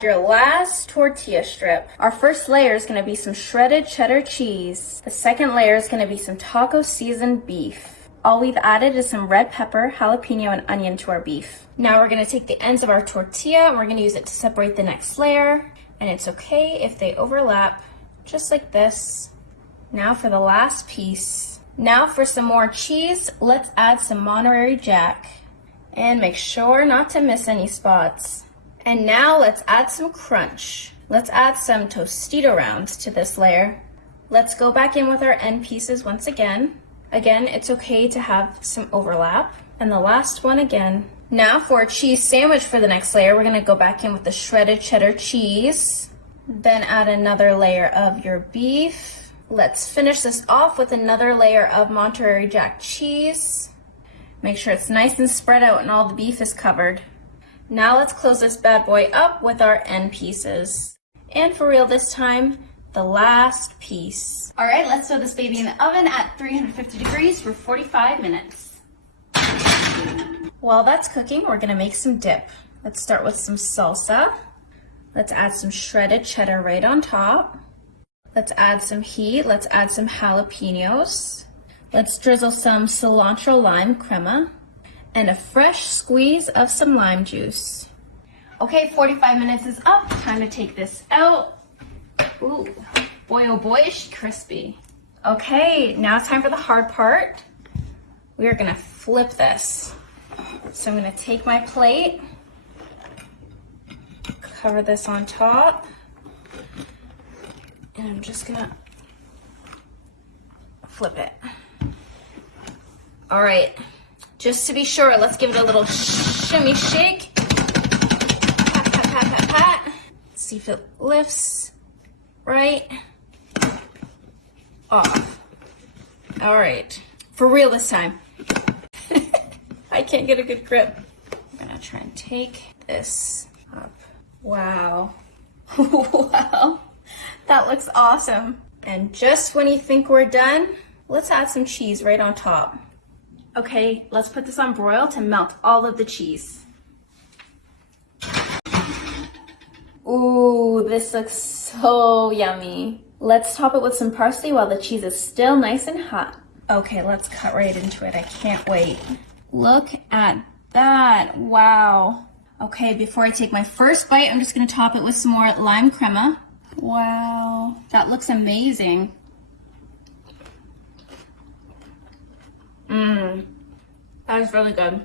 Your last tortilla strip. Our first layer is going to be some shredded cheddar cheese. The second layer is going to be some taco seasoned beef. All we've added is some red pepper, jalapeno, and onion to our beef. Now we're going to take the ends of our tortilla and we're going to use it to separate the next layer. And it's okay if they overlap, just like this. Now for the last piece. Now for some more cheese, let's add some Monterey Jack. And make sure not to miss any spots. And now let's add some crunch. Let's add some Tostito rounds to this layer. Let's go back in with our end pieces once again. Again, it's okay to have some overlap. And the last one again. Now for a cheese sandwich for the next layer, we're gonna go back in with the shredded cheddar cheese. Then add another layer of your beef. Let's finish this off with another layer of Monterey Jack cheese. Make sure it's nice and spread out and all the beef is covered. Now let's close this bad boy up with our end pieces. And for real this time, the last piece. All right, let's throw this baby in the oven at 350 degrees for 45 minutes. While that's cooking, we're gonna make some dip. Let's start with some salsa. Let's add some shredded cheddar right on top. Let's add some heat. Let's add some jalapenos. Let's drizzle some cilantro lime crema. And a fresh squeeze of some lime juice. Okay, 45 minutes is up. Time to take this out. Ooh, boy oh boy, is she crispy. Okay, now it's time for the hard part. We are gonna flip this. So I'm gonna take my plate, cover this on top, and I'm just gonna flip it. All right. Just to be sure, let's give it a little shimmy shake. Pat, pat, pat, pat, pat. See if it lifts right off. All right, for real this time. I can't get a good grip. I'm gonna try and take this up. Wow. Wow, that looks awesome. And just when you think we're done, let's add some cheese right on top. Okay, let's put this on broil to melt all of the cheese. Ooh, this looks so yummy. Let's top it with some parsley while the cheese is still nice and hot. Okay, let's cut right into it. I can't wait. Look at that. Wow. Okay, before I take my first bite, I'm just gonna top it with some more lime crema. Wow, that looks amazing. That is really good.